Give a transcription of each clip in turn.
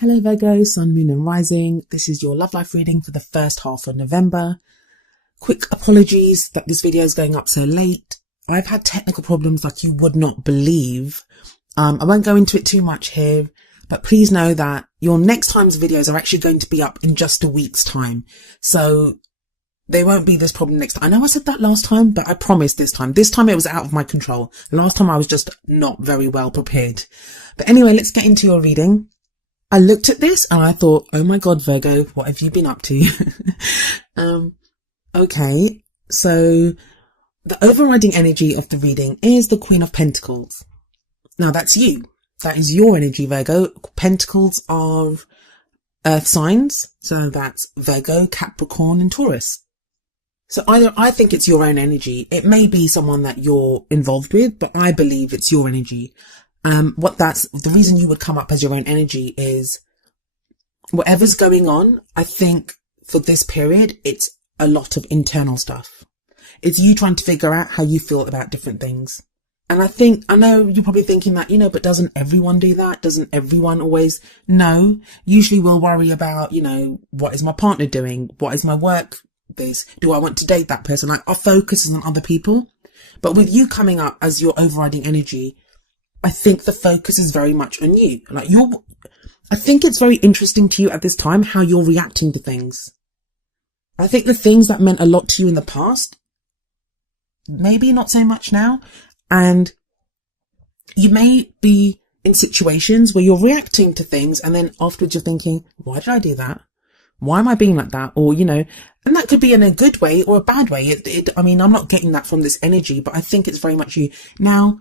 Hello Virgo, Sun, Moon and Rising. This is your love life reading for the first half of November. Quick apologies that this video is going up so late. I've had technical problems like you would not believe. I won't go into it too much here, but please know that your next time's videos are actually going to be up in just a week's time. So there won't be this problem next time. I know I said that last time, but I promise this time. This time it was out of my control. Last time I was just not very well prepared. But anyway, let's get into your reading. I looked at this and I thought, oh my God, Virgo, what have you been up to? Okay, so the overriding energy of the reading is the Queen of Pentacles. Now that's you. That is your energy, Virgo. Pentacles are earth signs. So that's Virgo, Capricorn and Taurus. So I think it's your own energy. It may be someone that you're involved with, but I believe it's your energy. The reason you would come up as your own energy is whatever's going on. I think for this period, it's a lot of internal stuff. It's you trying to figure out how you feel about different things. And I know you're probably thinking that, but doesn't everyone do that? Doesn't everyone always? No, usually we'll worry about, what is my partner doing? What is my work? Do I want to date that person? Like our focus is on other people. But with you coming up as your overriding energy, I think the focus is very much on you. I think it's very interesting to you at this time how you're reacting to things. I think the things that meant a lot to you in the past, maybe not so much now. And you may be in situations where you're reacting to things and then afterwards you're thinking, why did I do that? Why am I being like that? Or, and that could be in a good way or a bad way. I'm not getting that from this energy, but I think it's very much you. Now,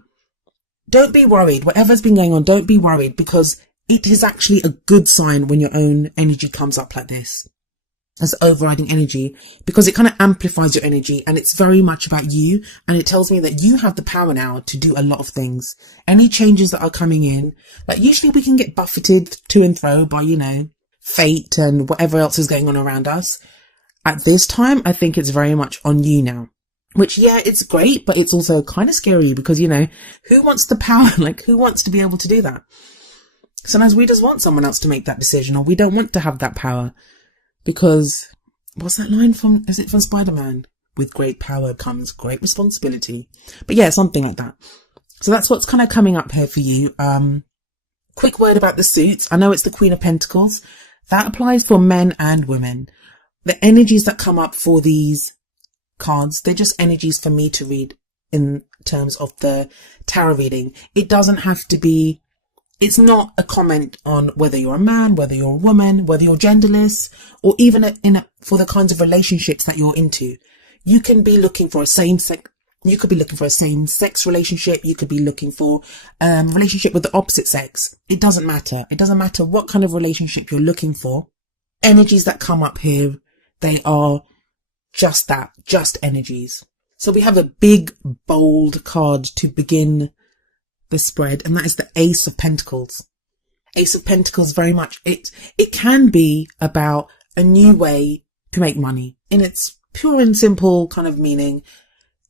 don't be worried. Whatever's been going on, don't be worried, because it is actually a good sign when your own energy comes up like this as overriding energy, because it kind of amplifies your energy and it's very much about you. And it tells me that you have the power now to do a lot of things. Any changes that are coming in, like usually we can get buffeted to and fro by, fate and whatever else is going on around us. At this time, I think it's very much on you now. Which, yeah, it's great, but it's also kind of scary because, who wants the power? Like, who wants to be able to do that? Sometimes we just want someone else to make that decision, or we don't want to have that power because, what's that line from? Is it from Spider-Man? With great power comes great responsibility. But yeah, something like that. So that's what's kind of coming up here for you. Quick word about the suits. I know it's the Queen of Pentacles. That applies for men and women. The energies that come up for these cards, they're just energies for me to read in terms of the tarot reading. It doesn't have to be, it's not a comment on whether you're a man, whether you're a woman, whether you're genderless, or even for the kinds of relationships that you're into. You can be looking for a same-sex relationship. You could be looking for a relationship with the opposite sex. It doesn't matter. It doesn't matter what kind of relationship you're looking for. Energies that come up here, they are just that, just energies. So we have a big, bold card to begin the spread, and that is the Ace of Pentacles. Ace of Pentacles, very much, it can be about a new way to make money in its pure and simple kind of meaning.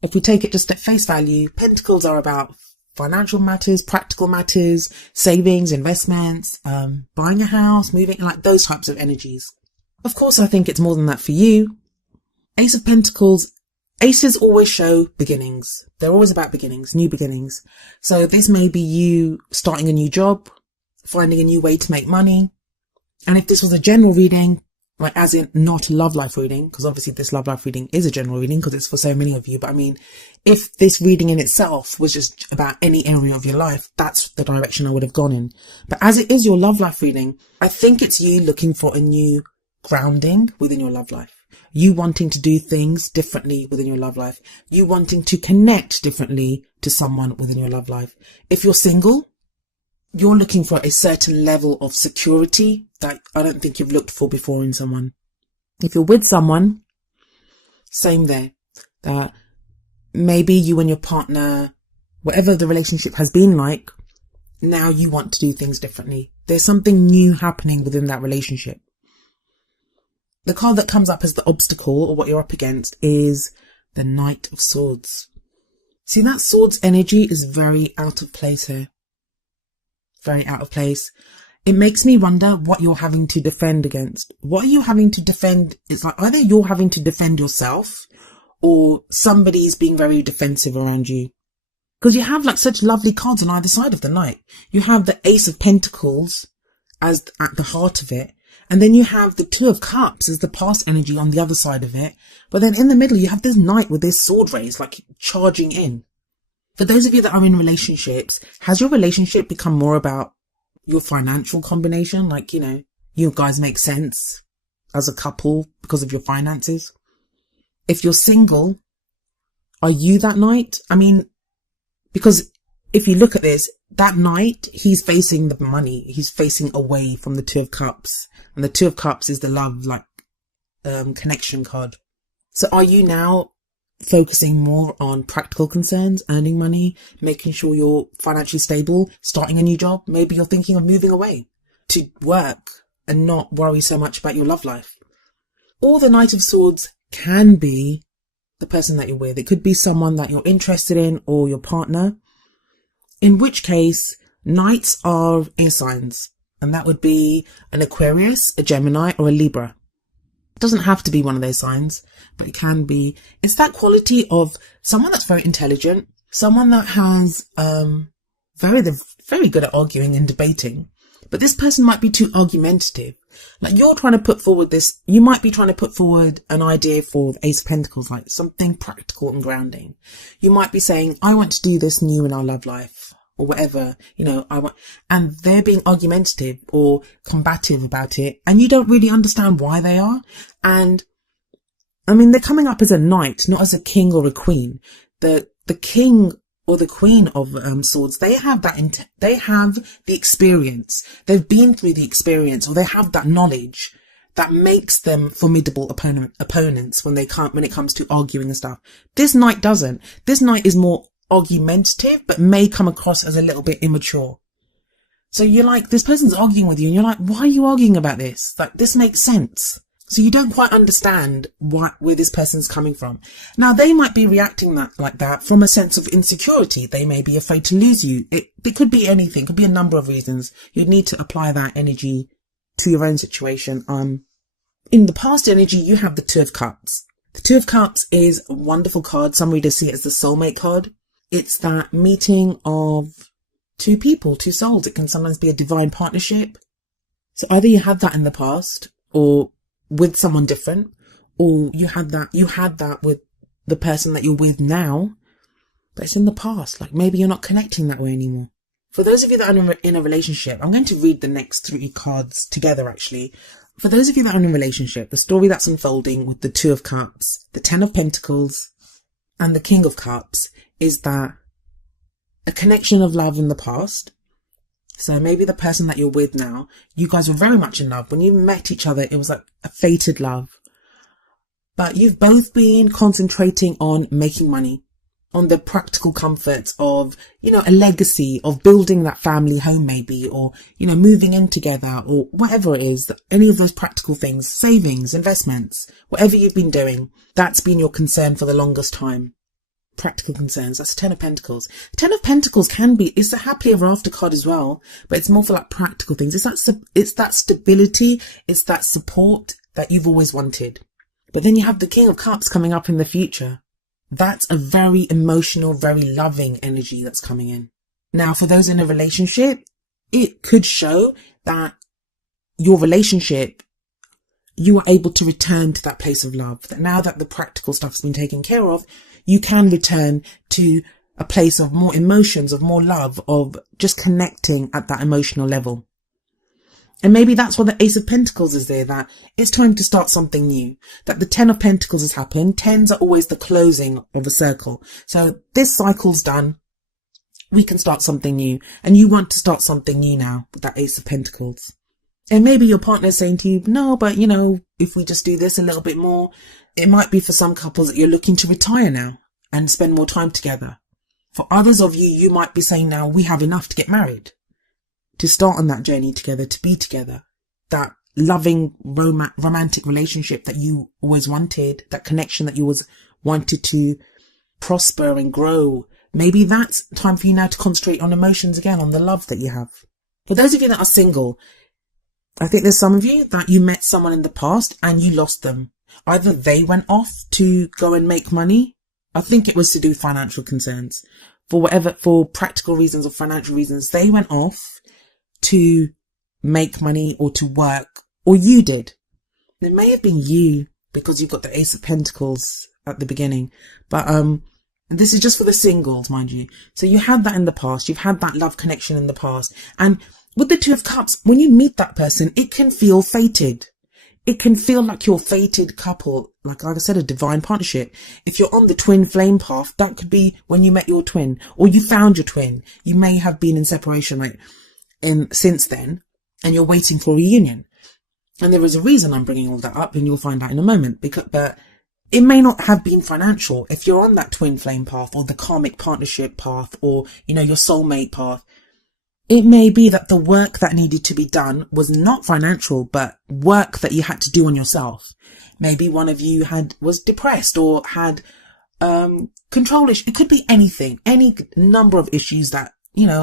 If we take it just at face value, Pentacles are about financial matters, practical matters, savings, investments, buying a house, moving, like those types of energies. Of course, I think it's more than that for you. Ace of Pentacles, aces always show beginnings. They're always about beginnings, new beginnings. So this may be you starting a new job, finding a new way to make money. And if this was a general reading, like as in not a love life reading, because obviously this love life reading is a general reading because it's for so many of you. But I mean, if this reading in itself was just about any area of your life, that's the direction I would have gone in. But as it is your love life reading, I think it's you looking for a new grounding within your love life. You wanting to do things differently within your love life. You wanting to connect differently to someone within your love life. If you're single, you're looking for a certain level of security that I don't think you've looked for before in someone. If you're with someone, same there. Maybe you and your partner, whatever the relationship has been like, now you want to do things differently. There's something new happening within that relationship. The card that comes up as the obstacle, or what you're up against, is the Knight of Swords. See, that Swords energy is very out of place here. Very out of place. it makes me wonder what you're having to defend against. What are you having to defend? It's like either you're having to defend yourself or somebody's being very defensive around you. Because you have like such lovely cards on either side of the Knight. You have the Ace of Pentacles as at the heart of it. And then you have the Two of Cups as the past energy on the other side of it. But then in the middle, you have this Knight with this sword raised, like charging in. For those of you that are in relationships, has your relationship become more about your financial combination? Like, you know, you guys make sense as a couple because of your finances. If you're single, are you that Knight? I mean, because if you look at this, that Knight, he's facing the money. He's facing away from the Two of Cups. And the Two of Cups is the love, like, connection card. So are you now focusing more on practical concerns, earning money, making sure you're financially stable, starting a new job? Maybe you're thinking of moving away to work and not worry so much about your love life. Or the Knight of Swords can be the person that you're with. It could be someone that you're interested in or your partner. In which case, Knights are air signs. And that would be an Aquarius, a Gemini, or a Libra. It doesn't have to be one of those signs, but it can be. It's that quality of someone that's very intelligent, someone that has very good at arguing and debating. But this person might be too argumentative. Like you're trying to put forward this, you might be trying to put forward an idea for the Ace of Pentacles, like something practical and grounding. You might be saying, I want to do this new in our love life or whatever, you know, and they're being argumentative or combative about it. And you don't really understand why they are. And I mean, they're coming up as a knight, not as a king or a queen. The king or the Queen of Swords, they have they have the experience. They've been through the experience, or they have that knowledge that makes them formidable opponents when it comes to arguing and stuff. This Knight doesn't. This Knight is more argumentative, but may come across as a little bit immature. So you're like, this person's arguing with you, and you're like, why are you arguing about this? Like, this makes sense. So you don't quite understand where this person's coming from. Now, they might be reacting like that from a sense of insecurity. They may be afraid to lose you. It could be anything. It could be a number of reasons. You'd need to apply that energy to your own situation. In the past energy, you have the Two of Cups. The Two of Cups is a wonderful card. Some readers see it as the soulmate card. It's that meeting of two people, two souls. It can sometimes be a divine partnership. So either you had that in the past, or with someone different, or you had that with the person that you're with now, but it's in the past. Like maybe you're not connecting that way anymore. For those of you that are in a relationship, I'm going to read the next 3 cards together actually. For those of you that are in a relationship, the story that's unfolding with the Two of Cups, the Ten of Pentacles, and the King of Cups is that a connection of love in the past. So maybe the person that you're with now, you guys were very much in love. When you met each other, it was like a fated love. But you've both been concentrating on making money, on the practical comforts of, you know, a legacy of building that family home maybe, or, you know, moving in together, or whatever it is, any of those practical things, savings, investments, whatever you've been doing, that's been your concern for the longest time. Practical concerns. That's Ten of Pentacles. Ten of Pentacles it's the happily ever after card as well, but it's more for like practical things. It's that stability. It's that support that you've always wanted. But then you have the King of Cups coming up in the future. That's a very emotional, very loving energy that's coming in. Now, for those in a relationship, it could show that your relationship, you are able to return to that place of love. That now that the practical stuff's been taken care of, you can return to a place of more emotions, of more love, of just connecting at that emotional level. And maybe that's what the Ace of Pentacles is there, that it's time to start something new. That the Ten of Pentacles has happened. Tens are always the closing of a circle. So this cycle's done. We can start something new. And you want to start something new now with that Ace of Pentacles. And maybe your partner's saying to you, no, but you know, if we just do this a little bit more, it might be for some couples that you're looking to retire now and spend more time together. For others of you, you might be saying now, we have enough to get married, to start on that journey together, to be together. That loving, romantic relationship that you always wanted, that connection that you always wanted to prosper and grow. Maybe that's time for you now to concentrate on emotions again, on the love that you have. For those of you that are single, I think there's some of you that you met someone in the past and you lost them. Either they went off to go and make money. I think it was to do with financial concerns. For practical reasons or financial reasons, they went off to make money or to work, or you did. It may have been you because you've got the Ace of Pentacles at the beginning. But this is just for the singles, mind you. So you had that in the past. You've had that love connection in the past. And with the Two of Cups, when you meet that person, it can feel fated. It can feel like you're a fated couple, like I said, a divine partnership. If you're on the twin flame path, that could be when you met your twin or you found your twin. You may have been in separation since then, and you're waiting for a reunion. And there is a reason I'm bringing all that up, and you'll find out in a moment. But it may not have been financial. If you're on that twin flame path or the karmic partnership path or, your soulmate path, it may be that the work that needed to be done was not financial, but work that you had to do on yourself. Maybe one of you was depressed or had control issues. It could be anything, any number of issues that,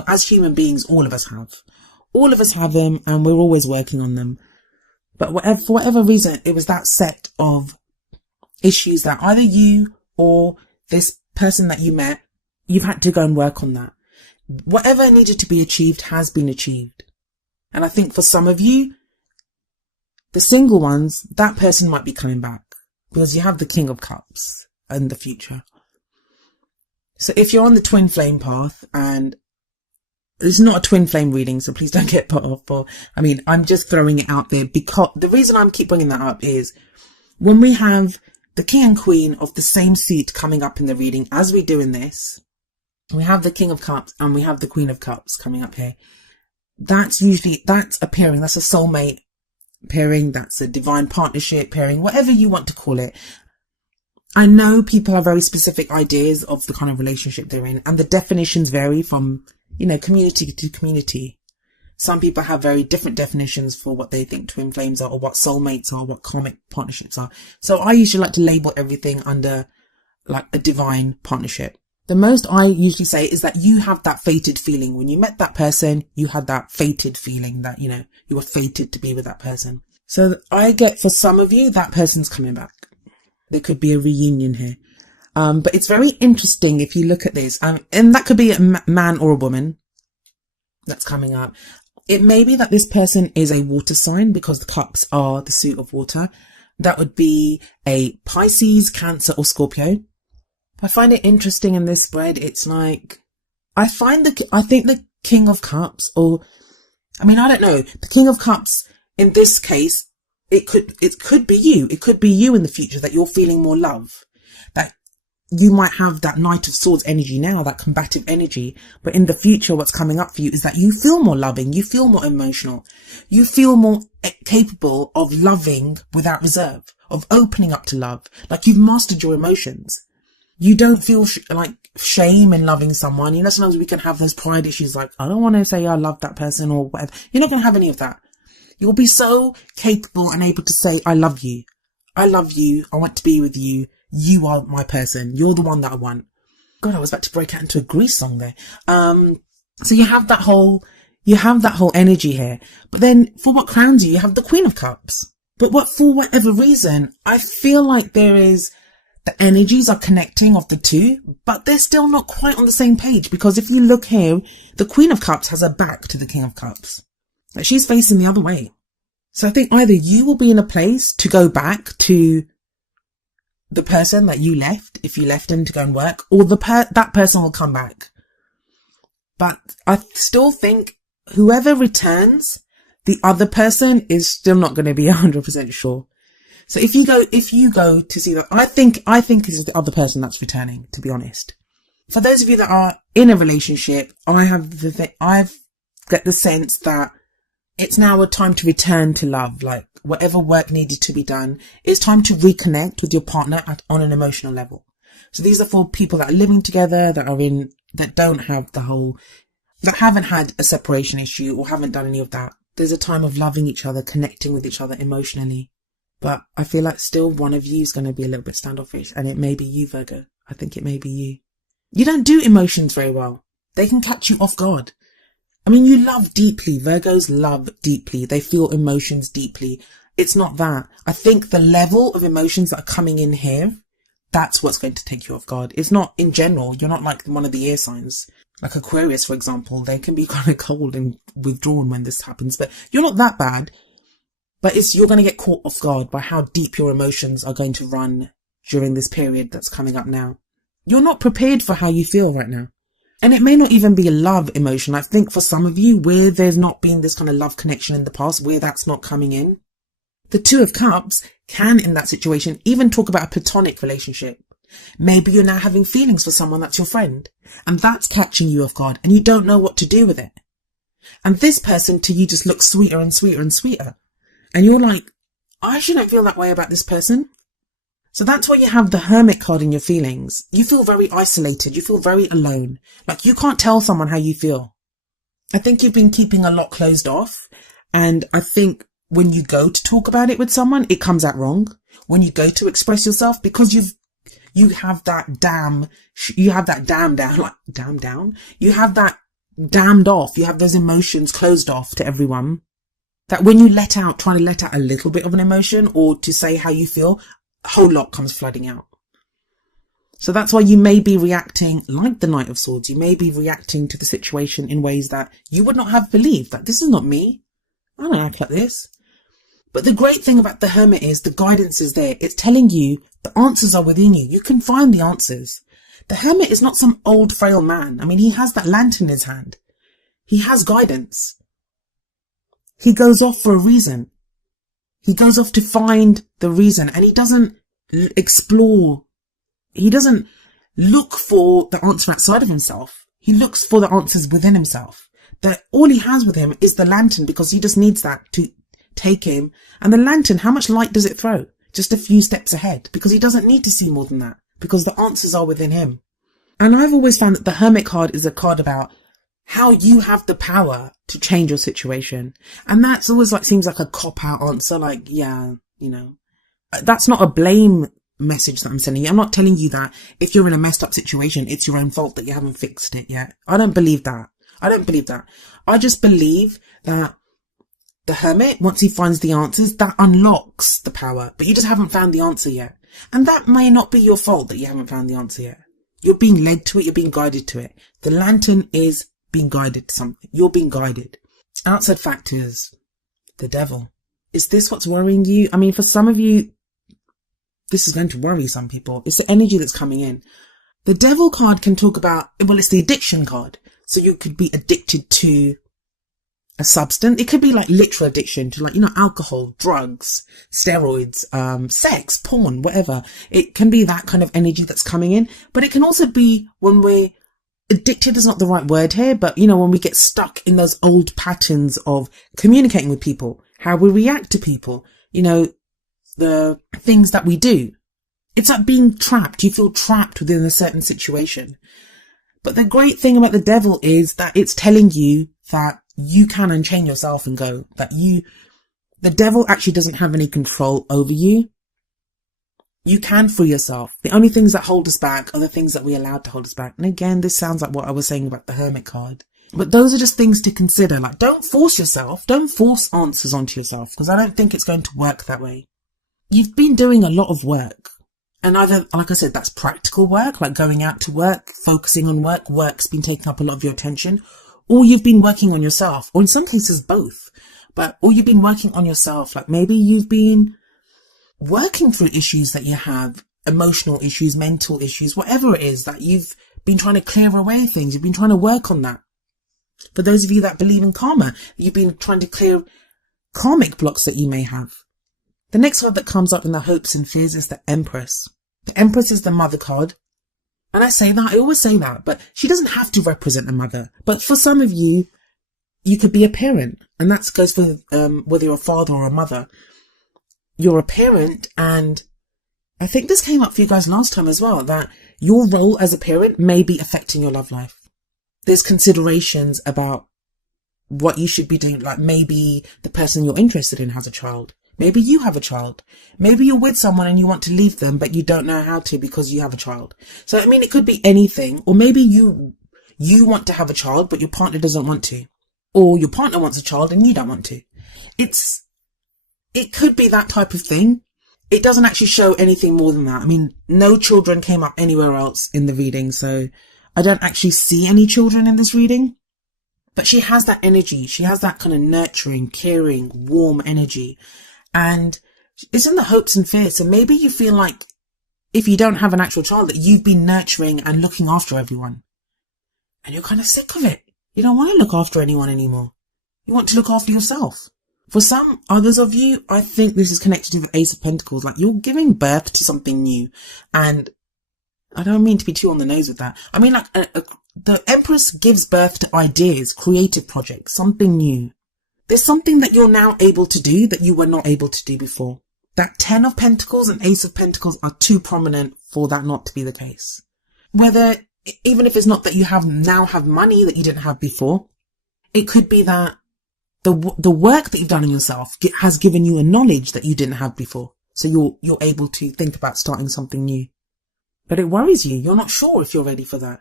as human beings, all of us have. All of us have them, and we're always working on them. But for whatever reason, it was that set of issues that either you or this person that you met, you've had to go and work on that. Whatever needed to be achieved has been achieved. And I think for some of you, the single ones, that person might be coming back because you have the King of Cups in the future. So if you're on the twin flame path, and it's not a twin flame reading, so please don't get put off. I'm just throwing it out there because the reason I keep bringing that up is when we have the King and Queen of the same suit coming up in the reading, as we do in this, we have the King of Cups and we have the Queen of Cups coming up here. That's a pairing. That's a soulmate pairing. That's a divine partnership pairing, whatever you want to call it. I know people have very specific ideas of the kind of relationship they're in, and the definitions vary from, community to community. Some people have very different definitions for what they think twin flames are, or what soulmates are, what karmic partnerships are. So I usually like to label everything under like a divine partnership. The most I usually say is that you have that fated feeling. When you met that person, you had that fated feeling that, you were fated to be with that person. So I get, for some of you, that person's coming back. There could be a reunion here. But it's very interesting if you look at this. And that could be a man or a woman that's coming up. It may be that this person is a water sign because the cups are the suit of water. That would be a Pisces, Cancer, or Scorpio. I find it interesting in this spread. It's like, I think the King of Cups, I don't know. The King of Cups, in this case, it could be you. It could be you in the future that you're feeling more love. That you might have that Knight of Swords energy now, that combative energy. But in the future, what's coming up for you is that you feel more loving. You feel more emotional. You feel more capable of loving without reserve, of opening up to love. Like you've mastered your emotions. You don't feel like shame in loving someone. Sometimes we can have those pride issues like, I don't want to say I love that person or whatever. You're not going to have any of that. You'll be so capable and able to say, I love you. I love you. I want to be with you. You are my person. You're the one that I want. God, I was about to break out into a Grease song there. So you have that whole energy here. But then for what crowns you, you have the Queen of Cups. But for whatever reason, I feel like the energies are connecting of the two, but they're still not quite on the same page, because if you look here, the Queen of Cups has her back to the King of Cups. Like she's facing the other way. So I think either you will be in a place to go back to the person that you left, if you left him to go and work, or that person will come back. But I still think whoever returns, the other person is still not going to be 100% sure. So if you go to see that, I think this is the other person that's returning, to be honest. For those of you that are in a relationship, I've got the sense that it's now a time to return to love. Like whatever work needed to be done, it's time to reconnect with your partner on an emotional level. So these are for people that are living together, that don't have that haven't had a separation issue or haven't done any of that. There's a time of loving each other, connecting with each other emotionally. But I feel like still one of you is going to be a little bit standoffish, and it may be you, Virgo. I think it may be you. You don't do emotions very well. They can catch you off guard. I mean, you love deeply. Virgos love deeply. They feel emotions deeply. It's not that. I think the level of emotions that are coming in here, that's what's going to take you off guard. It's not in general. You're not like one of the air signs. Like Aquarius, for example, they can be kind of cold and withdrawn when this happens, but you're not that bad. But you're going to get caught off guard by how deep your emotions are going to run during this period that's coming up now. You're not prepared for how you feel right now. And it may not even be a love emotion. I think for some of you, where there's not been this kind of love connection in the past, where that's not coming in, the Two of Cups can, in that situation, even talk about a platonic relationship. Maybe you're now having feelings for someone that's your friend, and that's catching you off guard, and you don't know what to do with it. And this person to you just looks sweeter and sweeter and sweeter. And you're like, I shouldn't feel that way about this person. So that's why you have the Hermit card in your feelings. You feel very isolated. You feel very alone. Like you can't tell someone how you feel. I think you've been keeping a lot closed off. And I think when you go to talk about it with someone, it comes out wrong. When you go to express yourself, because you have that damned off. You have those emotions closed off to everyone. That when you try to let out a little bit of an emotion or to say how you feel, a whole lot comes flooding out. So that's why you may be reacting like the Knight of Swords. You may be reacting to the situation in ways that you would not have believed. That this is not me. I don't act like this. But the great thing about the Hermit is the guidance is there. It's telling you the answers are within you. You can find the answers. The Hermit is not some old frail man. I mean, he has that lantern in his hand. He has guidance. He goes off for a reason. He goes off to find the reason, and he doesn't explore. He doesn't look for the answer outside of himself. He looks for the answers within himself. That all he has with him is the lantern, because he just needs that to take him. And the lantern, how much light does it throw? Just a few steps ahead, because he doesn't need to see more than that, because the answers are within him. And I've always found that the Hermit card is a card about how you have the power to change your situation. And that's always seems like a cop-out answer. Like, yeah, that's not a blame message that I'm sending you. I'm not telling you that if you're in a messed up situation, it's your own fault that you haven't fixed it yet. I don't believe that. I just believe that the Hermit, once he finds the answers, that unlocks the power, but you just haven't found the answer yet. And that may not be your fault that you haven't found the answer yet. You're being led to it. You're being guided to it. The lantern is being guided to something. You're being guided. Outside factors. The Devil. Is this what's worrying you? I mean, for some of you, this is going to worry some people. It's the energy that's coming in. The Devil card can talk about, well, it's the addiction card. So you could be addicted to a substance. It could be like literal addiction to alcohol, drugs, steroids, sex, porn, whatever. It can be that kind of energy that's coming in. But it can also be when we're addicted is not the right word here, but when we get stuck in those old patterns of communicating with people, how we react to people, the things that we do. It's like being trapped. You feel trapped within a certain situation. But the great thing about the Devil is that it's telling you that you can unchain yourself and go, that the Devil actually doesn't have any control over you. You can free yourself. The only things that hold us back are the things that we allowed to hold us back. And again, this sounds like what I was saying about the Hermit card. But those are just things to consider. Like, don't force yourself. Don't force answers onto yourself, because I don't think it's going to work that way. You've been doing a lot of work. And either, like I said, that's practical work, like going out to work, focusing on work. Work's been taking up a lot of your attention. Or you've been working on yourself. Or in some cases, both. Or you've been working on yourself. Like maybe you've been working through issues that you have, emotional issues, mental issues, whatever it is that you've been trying to clear away things. You've been trying to work on that. For those of you that believe in karma, you've been trying to clear karmic blocks that you may have. The next card that comes up in the hopes and fears is the Empress. The Empress is the mother card. And I always say that, but she doesn't have to represent a mother. But for some of you, you could be a parent. And that goes for whether you're a father or a mother. You're a parent, and I think this came up for you guys last time as well, that your role as a parent may be affecting your love life. There's considerations about what you should be doing. Like maybe the person you're interested in has a child. Maybe you have a child. Maybe you're with someone and you want to leave them, but you don't know how to because you have a child. So, I mean, it could be anything. Or maybe you want to have a child, but your partner doesn't want to. or your partner wants a child and you don't want to. It could be that type of thing. It doesn't actually show anything more than that. I mean, no children came up anywhere else in the reading, so I don't actually see any children in this reading. But she has that energy. She has that kind of nurturing, caring, warm energy. And it's in the hopes and fears. So maybe you feel like if you don't have an actual child, that you've been nurturing and looking after everyone. And you're kind of sick of it. You don't want to look after anyone anymore. You want to look after yourself. For some others of you, I think this is connected to the Ace of Pentacles. Like, you're giving birth to something new. And I don't mean to be too on the nose with that. I mean, like, the Empress gives birth to ideas, creative projects, something new. There's something that you're now able to do that you were not able to do before. That 10 of Pentacles and Ace of Pentacles are too prominent for that not to be the case. Whether, even if it's not that you now have money that you didn't have before, it could be that the work that you've done on yourself has given you a knowledge that you didn't have before. So you're able to think about starting something new. But it worries you. You're not sure if you're ready for that.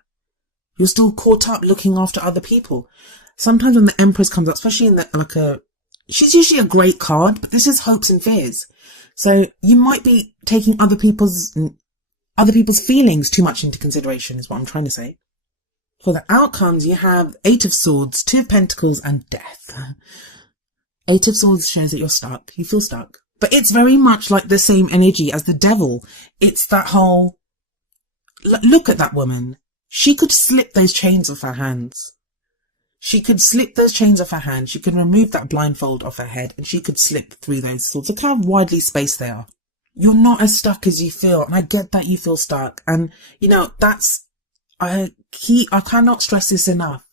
You're still caught up looking after other people. Sometimes when the Empress comes up, especially in she's usually a great card, but this is hopes and fears. So you might be taking other people's feelings too much into consideration, is what I'm trying to say. For the outcomes, you have 8 of Swords, 2 of Pentacles, and Death. 8 of Swords shows that you're stuck. You feel stuck. But it's very much like the same energy as the Devil. It's that whole, look at that woman. She could slip those chains off her hands. She could slip those chains off her hand. She could remove that blindfold off her head, and she could slip through those swords. Look how widely spaced they are. You're not as stuck as you feel, and I get that you feel stuck. And, I cannot stress this enough.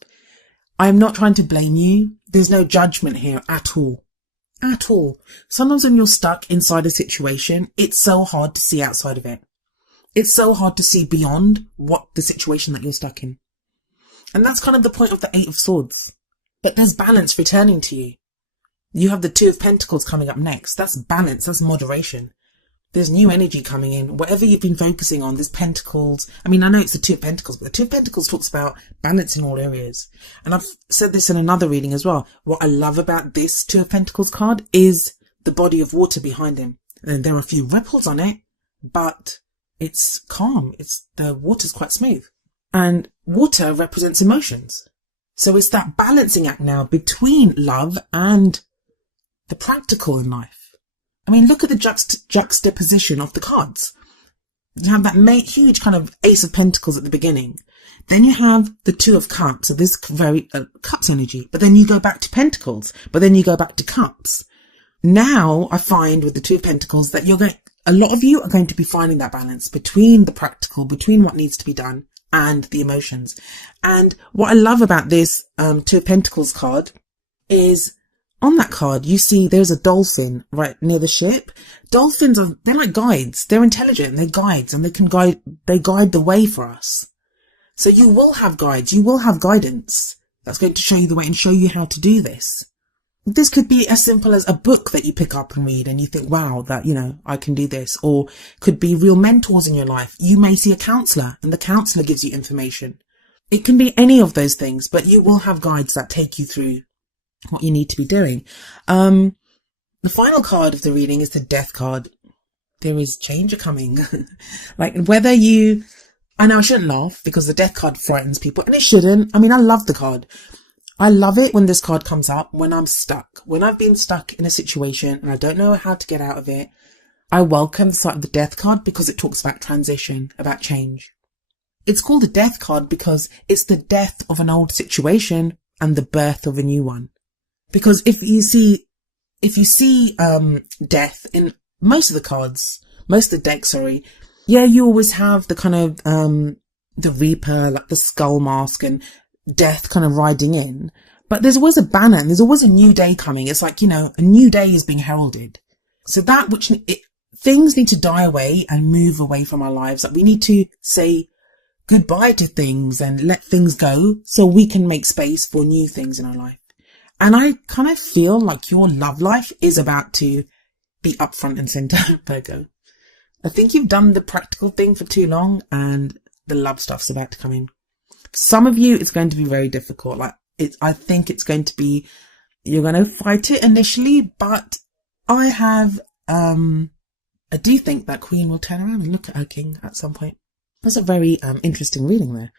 I'm not trying to blame you. There's no judgment here at all. At all. Sometimes when you're stuck inside a situation, it's so hard to see outside of it. It's so hard to see beyond what the situation that you're stuck in. And that's kind of the point of the 8 of Swords. But there's balance returning to you. You have the 2 of Pentacles coming up next. That's balance. That's moderation. There's new energy coming in. Whatever you've been focusing on, there's Pentacles. I mean, I know it's the 2 of Pentacles, but the 2 of Pentacles talks about balance in all areas. And I've said this in another reading as well. What I love about this 2 of Pentacles card is the body of water behind him. And there are a few ripples on it, but it's calm. The water's quite smooth. And water represents emotions. So it's that balancing act now between love and the practical in life. I mean, look at the juxtaposition of the cards. You have that huge kind of Ace of Pentacles at the beginning. Then you have the 2 of Cups, so this very Cups energy. But then you go back to Pentacles. But then you go back to Cups. Now I find with the 2 of Pentacles that a lot of you are going to be finding that balance between the practical, between what needs to be done and the emotions. And what I love about this 2 of Pentacles card is, on that card, you see there's a dolphin right near the ship. Dolphins they're like guides. They're intelligent. They're guides, and they guide the way for us. So you will have guides. You will have guidance that's going to show you the way and show you how to do this. This could be as simple as a book that you pick up and read and you think, wow, that, I can do this. Or could be real mentors in your life. You may see a counselor and the counselor gives you information. It can be any of those things, but you will have guides that take you through what you need to be doing. The final card of the reading is the Death card. There is change coming. Like, I know I shouldn't laugh because the Death card frightens people, and it shouldn't. I mean, I love the card. I love it when this card comes up, when I'm stuck. When I've been stuck in a situation and I don't know how to get out of it, I welcome the sight of the Death card because it talks about transition, about change. It's called the Death card because it's the death of an old situation and the birth of a new one. Because if you see death in most of the cards, most of the deck, you always have the kind of the Reaper, like the skull mask, and death kind of riding in. But there's always a banner and there's always a new day coming. It's like, a new day is being heralded. So things need to die away and move away from our lives. Like, we need to say goodbye to things and let things go so we can make space for new things in our life. And I kind of feel like your love life is about to be up front and center, Virgo. I think you've done the practical thing for too long and the love stuff's about to come in. For some of you, it's going to be very difficult. Like, I think it's going to be, you're going to fight it initially, but I do think that Queen will turn around and look at her king at some point. That's a very interesting reading there.